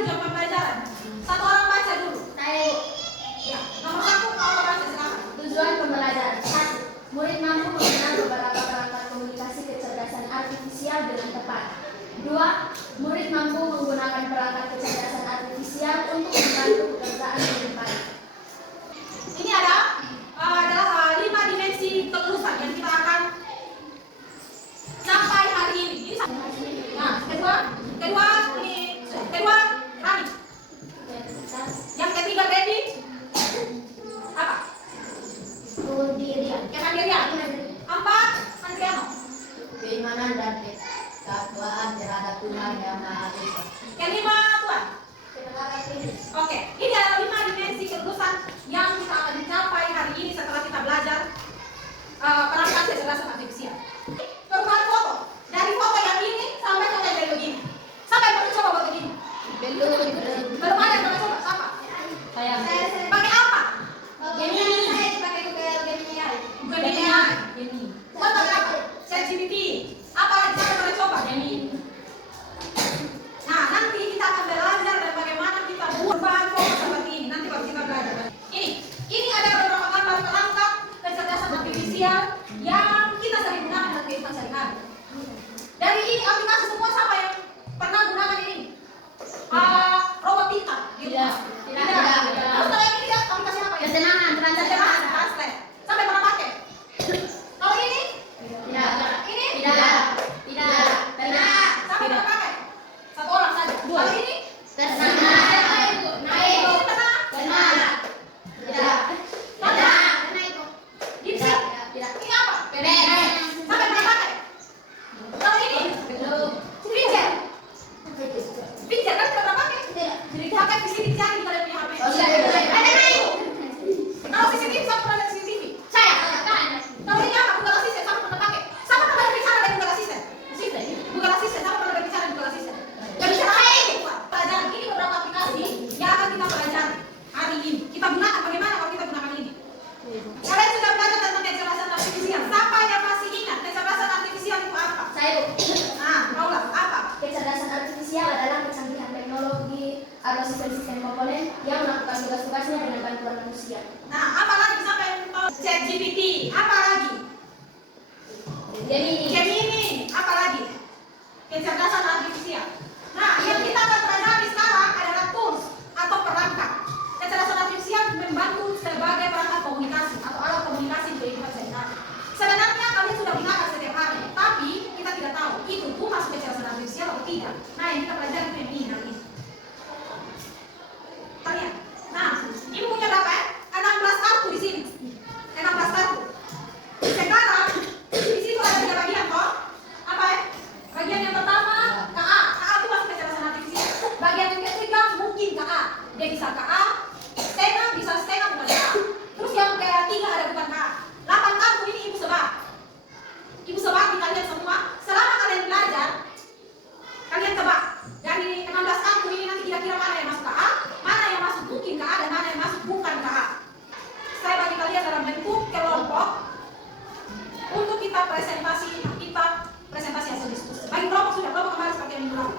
lagi jam pembelajaran. Satu orang baca dulu. Saya. Ya, nomor 1 kalau baca silakan. Tujuan pembelajaran. 1. Murid mampu mengenal beberapa perangkat komunikasi kecerdasan artifisial dengan tepat. 2. Murid mampu menggunakan perangkat kecerdasan artifisial untuk membantu pekerjaan dengan baik. Ini adalah 5 dimensi kelulusan yang kita akan capai hari ini. Nah, kedua Rani. Yang ketiga Dedi. Apa? Kemandirian. 4 Andriano. Keimanan dan ketakwaan terhadap Tuhan Yang Maha Esa. Kelima Tuan. Oke, ini adalah 5 dimensi kelulusan yang kita akan capai hari ini setelah kita belajar perangkat kecerdasan artifisial. Perubahan foto dari foto yang ini sampai foto yang kayak begini. Sampai pernah coba buat begini? Belum ada yang pernah coba? Siapa? Saya. Pakai apa? Gemini. Buat pakai apa? ChatGPT. Apa lagi siapa pernah coba? Nah, nanti kita akan belajar dan bagaimana kita buat bahan foto seperti ini. Nanti baru kita belajar. Ini ada beberapa gambar perangkat kecerdasan artifisial yang kita sering gunakan dalam kehidupan sehari-hari. Dari ini aplikasi semua siapa yang pernah gunakan ini? Robot pintar. Tidak. Terus kalau yang ini ya aplikasi apa ya? Kesenangan, Kesenangan, translate. Sampai pernah pakai? Kalau ini? Ini? Sampai pernah pakai? Satu orang saja. Kalau ini? Dipsy? Ini apa? Sampai pernah pakai? Kalau ini? Pincer kan kita pernah pakai? Pakai CCTV cari di kalian punya HP. Kalau CCTV siapa pernah lihat CCTV? Kalau ini apa? Google Assistant siapa pernah pakai? Siapa pernah berbicara dengan Google Assistant? Google Assistant siapa pernah berbicara dengan Google Assistant? Berbicara apa ini? Pelajaran ini beberapa aplikasi yang akan kita pelajari hari ini. Kita gunakan bagaimana kalau kita gunakan ini? Kalian sudah belajar tentang kecerdasan artifisial. Siapa yang masih ingat kecerdasan artifisial itu apa? Nah, Paula, apa? Kecerdasan artifisial adalah kecanggihan teknologi atau sistem-sistem komponen yang melakukan tugas-tugasnya dengan bantuan manusia. Nah, apa lagi sampai ChatGPT? Apa lagi? Gemini. Apa lagi? Kecerdasan artifisial. Nah, yang kita akan pelajari sekarang adalah tools atau perangkat. Kecerdasan artifisial membantu sebagai perangkat komunikasi atau alat komunikasi di kehidupan sehari-hari. Sebenarnya kalian sudah gunakan setiap hari, tapi kita tidak tahu itu tuh masuk kecerdasan artifisial atau tidak. Nah, yang kita pelajari itu yang ini hari ini. Kalian. Nah, ini punya berapa ya? 16 kartu di sini. 16 kartu. Sekarang di situ ada 3 bagian toh. Apa ya? Bagian yang pertama KA. KA itu masuk kecerdasan artifisial. Bagian yang ketiga mungkin KA. Dia bisa KA, setengah bisa setengah bukan KA. Terus yang ketiga ada bukan KA. 8 kartu ini ibu sebab. Ibu sebab di kalian semua. Selama kalian belajar, kalian tebak dari 16 kartu ini nanti kira-kira mana yang masuk KA, mana yang masuk mungkin KA, dan mana yang masuk bukan KA. Saya bagi kalian dalam bentuk kelompok untuk kita presentasi hasil diskusi. Bagi kelompok sudah, kelompok kemarin seperti yang minggu lalu.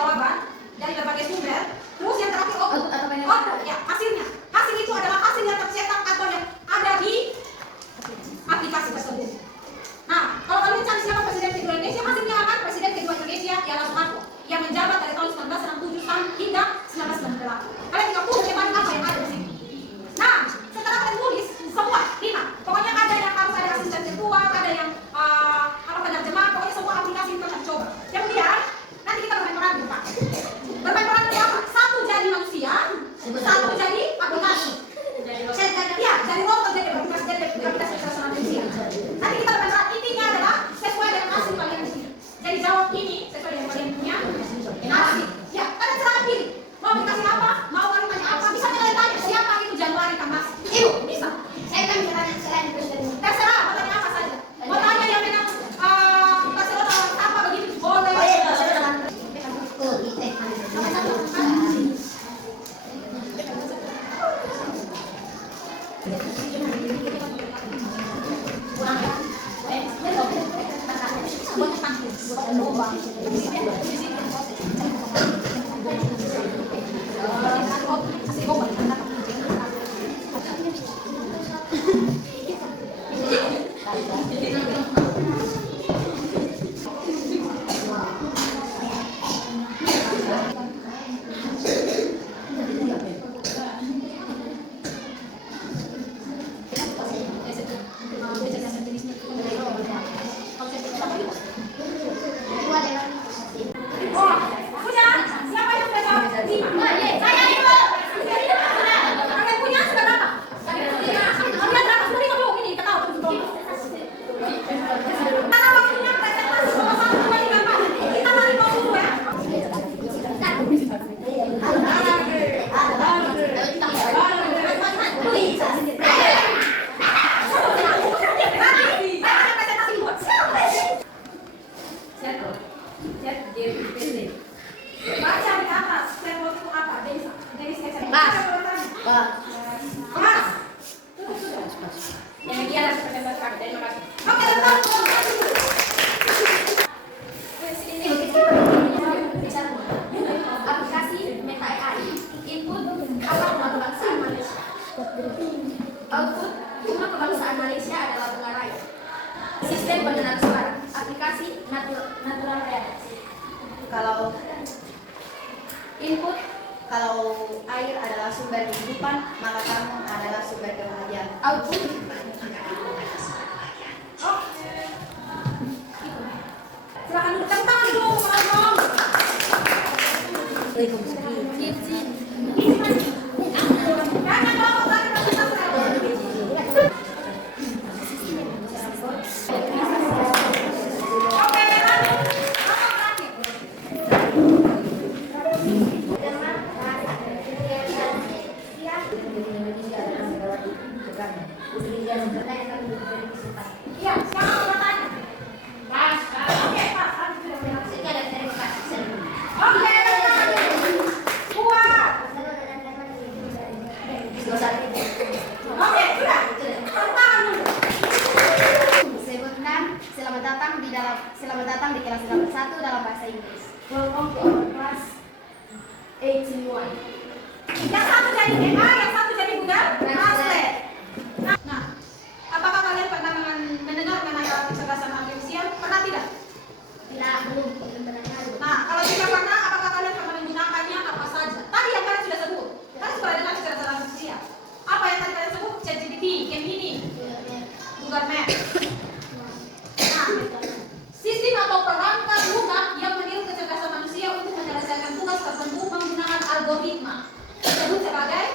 jawaban dari berbagai sumber. Terus yang terakhir output. Ya, hasilnya. Hasil itu adalah hasil yang tercetak atau yang ada di aplikasi tersebut. Nah, kalau kalian cari siapa presiden kedua Indonesia, hasilnya akan presiden kedua Indonesia ialah Soeharto yang menjabat dari tahun 1967 hingga 1998. Kalian tinggal tulis apa yang ada di sini. Nah, setelah kalian tulis semua 5, pokoknya ada yang harus ada asisten virtual, ada yang penerjemah, pokoknya semua aplikasi itu akan coba. Kemudian nanti kita bermain peran di depan. Bermain peran itu apa? Satu jadi manusia, satu jadi aplikasi. Ya, dari role atau jadi aplikasi personal manusia. Nanti kita bermain peran, intinya adalah sesuai dengan hasil kalian di sini. Jadi jawab ini sesuai dengan kalian punya hasil. Ya, kalian serah pilih. Mau dikasih apa? Mau kalian tanya apa? Bisa kalian tanya siapa itu Januari Kamas. Ibu, bisa. Saya kan bisa tanya selain presiden. Terserah, mau tanya apa saja. Mau tanya yang memang Barcelona apa begitu? Boleh. Baca di atas, servo itu apa? Dari sketsa. Mas. Yang dia harus presentasikan. Terima kasih. Oke, Aplikasi Meta AI. Input apa kebangsaan Malaysia. Output jumlah kebangsaan Malaysia adalah Bengarai. Sistem pendengar suara. Aplikasi natural reality. Kalau Input kalau air adalah sumber kehidupan, maka kamu adalah sumber kebahagiaan. output silakan duduk tangan dulu, ngomong. Jangan ngomong lagi Oke, lanjut. Iya, siapa mau bertanya? Mas, oke, Mas. Oke, kuat. Oke, sudah. Tangan dulu. Sebutkan selamat datang di kelas 1 dalam bahasa Inggris. Welcome to our class 18-1. Yang satu jadi MA, yang satu jadi Google Translate. Nah, apakah kalian pernah mendengar mengenai kecerdasan artifisial? Pernah tidak? Belum pernah. Nah, kalau tidak pernah, apakah kalian pernah menggunakannya apa saja? Tadi yang kalian sudah sebut. Kalian sudah dengar kecerdasan artifisial. Apa yang tadi kalian sebut? ChatGPT, Gemini, Google Maps. Nah, sistem atau perangkat lunak yang meniru kecerdasan manusia untuk menyelesaikan tugas tertentu menggunakan algoritma disebut sebagai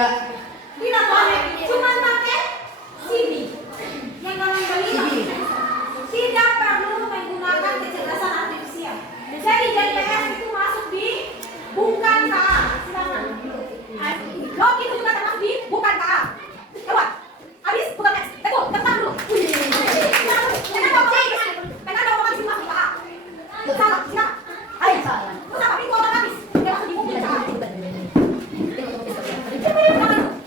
Tidak. Tidak boleh. Cuma pakai CD. Yang dalam berita. Tidak perlu menggunakan kecerdasan artifisial. Jadi JPS itu masuk di bukan KA. Silakan. Log itu juga termasuk di bukan KA. Keluar. Habis bukan X. Tunggu, bentar dulu. Kenapa mau masuk di KA? Salah, silakan. Ayo. Kenapa? Itu otomatis. Dia masuk di buku KA. Jangan.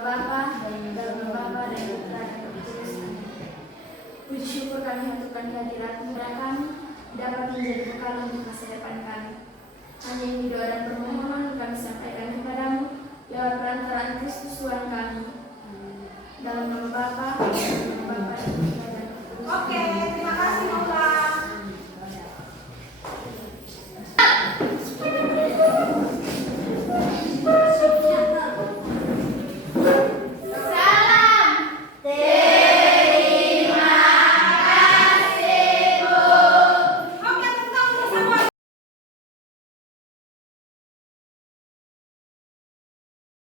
Bapa dan dalam nama Bapa dan Putra dan Roh Kudus. Amin. Puji syukur kami haturkan kehadiratmu dan kami dapat menjadi bekal untuk masa depan kami. Hanya ini doa dan permohonan kami sampaikan kepadamu lewat perantaraan Kristus Tuhan kami. Dalam nama Bapa dan Putra dan Roh Kudus. Oke,